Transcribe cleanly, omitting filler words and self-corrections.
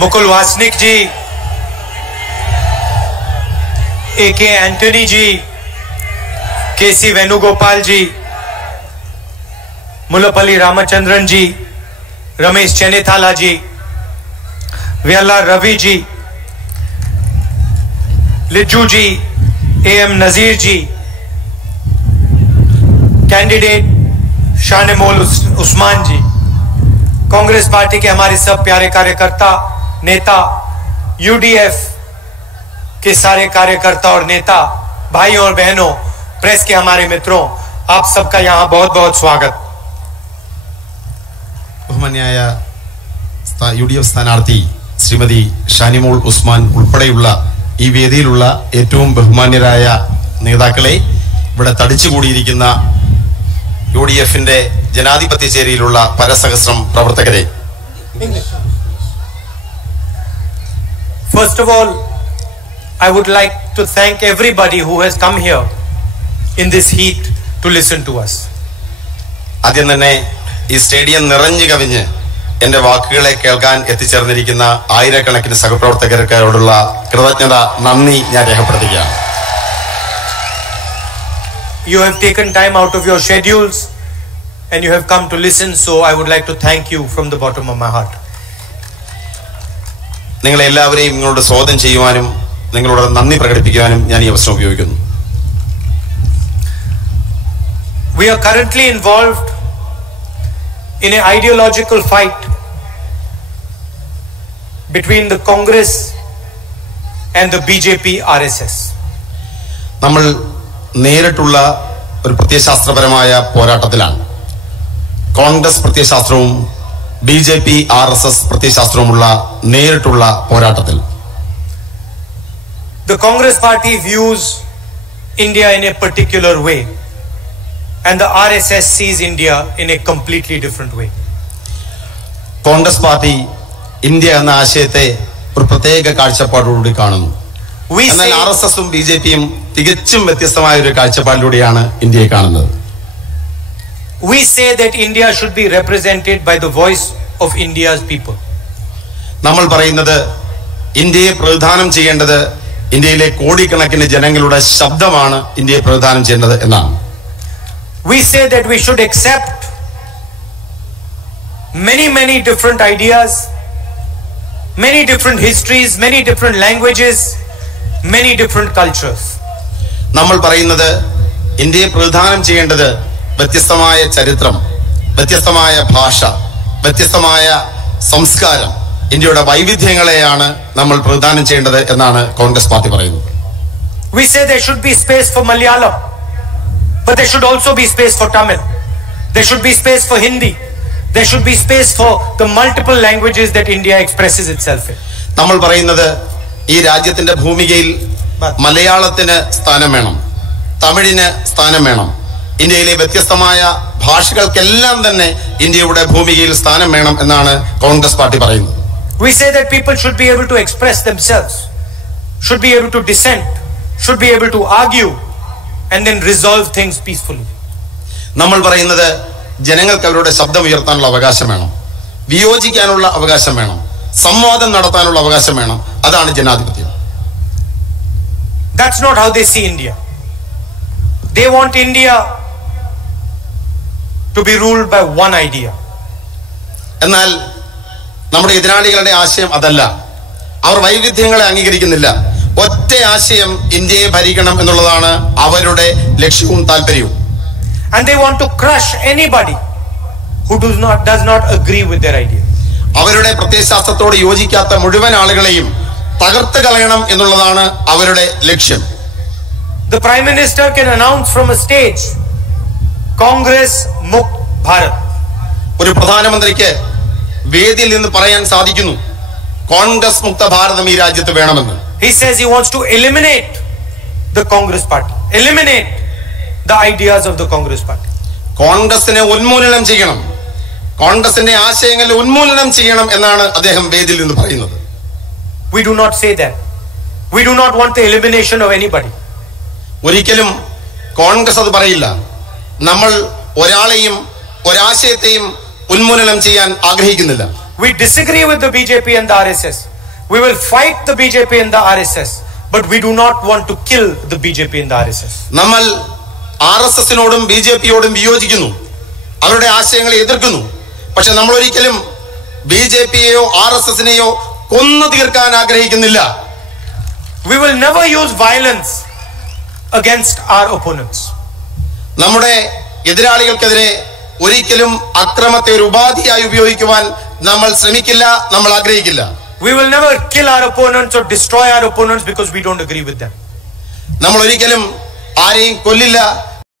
Mukul Wasnik ji, AK Antony ji, KC Venugopal ji, Mullappally Ramachandran ji, Ramesh Chennithala ji, Vayalar Ravi ji, Liju ji, AM Nazeer ji, candidate Shanimol Usman ji, Congress party के हमारे सब प्यारे कार्यकर्ता, नेता, UDF के सारे कार्यकर्ता और नेता, भाइयों और बहनों, प्रेस के हमारे मित्रों, आप सबका यहाँ बहुत बहुत स्वागत। ബഹുമാന്യായ UDF സ്ഥാനാർത്ഥി ശ്രീമതി ഷാനിമോൾ ഉസ്മാൻ ഉൾപ്പെടെയുള്ള ഈ വേദിയിലുള്ള ഏറ്റവും ബഹുമാന്യരായ നേതാക്കളെ, ഇവിടെ തടിച്ചുകൂടിയിരിക്കുന്ന UDFന്റെ ജനാധിപത്യ ചേരിയിലുള്ള പരസഹസ്രം പ്രവർത്തകരെ, First of all, I would like to thank everybody who has come here in this heat to listen to us. ആദ്യം തന്നെ ഈ സ്റ്റേഡിയം നിറഞ്ഞു കവിഞ്ഞ് എന്റെ വാക്കുകളെ കേൾക്കാൻ എത്തിച്ചേർന്നിരിക്കുന്ന ആയിരക്കണക്കിന് സഹപ്രവർത്തകരോടുള്ള കൃതജ്ഞത, നന്ദി ഞാൻ രേഖപ്പെടുത്തുകയാണ്. You have taken time out of your schedules and you have come to listen, so I would like to thank you from the bottom of my heart. നിങ്ങളെ എല്ലാവരെയും നിങ്ങളോട് സ്വാഗതം ചെയ്യുവാനും നിങ്ങളോട് നന്ദി പ്രകടിപ്പിക്കുവാനും ഞാൻ ഈ അവസരം ഉപയോഗിക്കുന്നു. We are currently involved in an ideological fight between the Congress and the BJP RSS. നമ്മൾ നേരിട്ടുള്ള ഒരു പ്രത്യയശാസ്ത്രപരമായ പോരാട്ടത്തിലാണ്. കോൺഗ്രസ് പ്രത്യയശാസ്ത്രവും BJP RSS പ്രത്യയശാസ്ത്രവുമുള്ള നേരിട്ടുള്ള പോരാട്ടത്തിൽ. The Congress party views India in a particular way and the RSS sees India in a completely different way. Congress party India എന്ന ആശയത്തെ ഒരു പ്രത്യേക കാഴ്ചപ്പാടോടുകൂടി കാണുന്നു. എന്നാൽ RSSഉം BJPയും തികച്ചും വ്യത്യസ്തമായ ഒരു കാഴ്ചപ്പാടിലൂടെയാണ് ഇന്ത്യയെ കാണുന്നത്. We say that India should be represented by the voice of India's people. നമ്മൾ പറയുന്നത് ഇന്ത്യയെ പ്രതിനിധാനം ചെയ്യേണ്ടത് ഇന്ത്യയിലെ കോടിക്കണക്കിന് ജനങ്ങളുടെ ശബ്ദമാണ് ഇന്ത്യയെ പ്രതിനിധാനം ചെയ്യേണ്ടത് എന്നാണ്. We say that we should accept many different ideas, many different histories, many different languages, many different cultures. നമ്മൾ പറയുന്നത് ഇന്ത്യയെ പ്രതിനിധാനം ചെയ്യേണ്ടത് വ്യത്യസ്തമായ ചരിത്രം, വ്യത്യസ്തമായ ഭാഷ, വ്യത്യസ്തമായ സംസ്കാരം, ഇന്ത്യയുടെ വൈവിധ്യങ്ങളെയാണ് നമ്മൾ പ്രതിനിധാനം ചെയ്യേണ്ടത് എന്നാണ് കോൺഗ്രസ് പാർട്ടി പറയുന്നത്. We say there should be space for Malayalam, but there should also be space for Tamil. There should be space for Hindi. There should be space for the multiple languages that India expresses itself in. നമ്മൾ പറയുന്നത് ഈ രാജ്യത്തിന്റെ ഭൂമികയിൽ മലയാളത്തിന് സ്ഥാനം വേണം, തമിഴിന് സ്ഥാനം വേണം, ഇന്ത്യയിലെ വ്യത്യസ്തമായ ഭാഷകൾക്കെല്ലാം തന്നെ ഇന്ത്യയുടെ ഭൂമികയിൽ സ്ഥാനം വേണം എന്നാണ് കോൺഗ്രസ് പാർട്ടി പറയുന്നത്. We say that people should be able to express themselves, should be able to dissent, should be able to argue and then resolve things peacefully. നമ്മൾ പറയുന്നത് ജനങ്ങൾക്ക് അവരുടെ ശബ്ദം ഉയർത്താനുള്ള അവകാശം വേണം, വിയോജിക്കാനുള്ള അവകാശം വേണം, സംവാദം നടത്താനുള്ള അവകാശം വേണം. അതാണ് ജനാധിപത്യം. That's not how they see India. They want India to be ruled by one idea. എന്നാൽ നമ്മുടെ എതിരാളികളുടെ ആശയം അതല്ല. അവർ വൈവിധ്യങ്ങളെ അംഗീകരിക്കുന്നില്ല. ഒറ്റ ആശയം ഇന്ത്യയെ ഭരിക്കണം എന്നുള്ളതാണ് അവരുടെ ലക്ഷ്യവും താല്പര്യവും. And they want to crush anybody who does not agree with their idea. അവരുടെ പ്രത്യയശാസ്ത്രത്തോട് യോജിക്കാത്ത മുഴുവൻ ആളുകളെയും തകർത്ത് കളയണം എന്നുള്ളതാണ് അവരുടെ ലക്ഷ്യം. The Prime Minister can announce from a stage, Congress Mukt Bharat. ഒരു പ്രധാനമന്ത്രിക്ക് വേദിയിൽ നിന്ന് പറയാൻ സാധിക്കുന്നു, കോൺഗ്രസ് മുക്ത ഭാരതം ഈ രാജ്യത്ത് വേണമെന്ന്. He says he wants to eliminate the Congress party, eliminate the ideas of the Congress party. കോൺഗ്രസിനെ ഉന്മൂലനം ചെയ്യണം, കോൺഗ്രസിന്റെ ആശയങ്ങളെ ഉന്മൂലനം ചെയ്യണം എന്നാണ് അദ്ദേഹം വേദിയിൽ നിന്ന് പറയുന്നത്. We do not say that. We do not want the elimination of anybody. ഒരിക്കലും കോൺഗ്രസ് അത് പറയില്ല. നമ്മൾ ഒരാളെയും ഒരാശയത്തെയും ഉന്മൂലനം ചെയ്യാൻ ആഗ്രഹിക്കുന്നില്ല. We disagree with the BJP and the RSS. We will fight the BJP and the RSS, but we do not want to kill the BJP and the RSS. നമ്മൾ RSSനോടും BJPയോടും വിയോജിക്കുന്നു, അവരുടെ ആശയങ്ങളെ എതിർക്കുന്നു. പക്ഷെ നമ്മൾ ഒരിക്കലും BJPയെയോ RSSനെയോ കൊന്നു തീർക്കാൻ ആഗ്രഹിക്കുന്നില്ല. We will never use violence against our opponents. നമ്മുടെ എതിരാളികൾക്കെതിരെ ഒരിക്കലും അക്രമത്തെ ഒരു ഉപാധിയായി ഉപയോഗിക്കുവാൻ നമ്മൾ ശ്രമിക്കില്ല, നമ്മൾ ആഗ്രഹിക്കില്ല. We will never kill our opponents or destroy our opponents because we don't agree with them. നമ്മൾ ഒരിക്കലും ആരെയും കൊല്ലില്ല,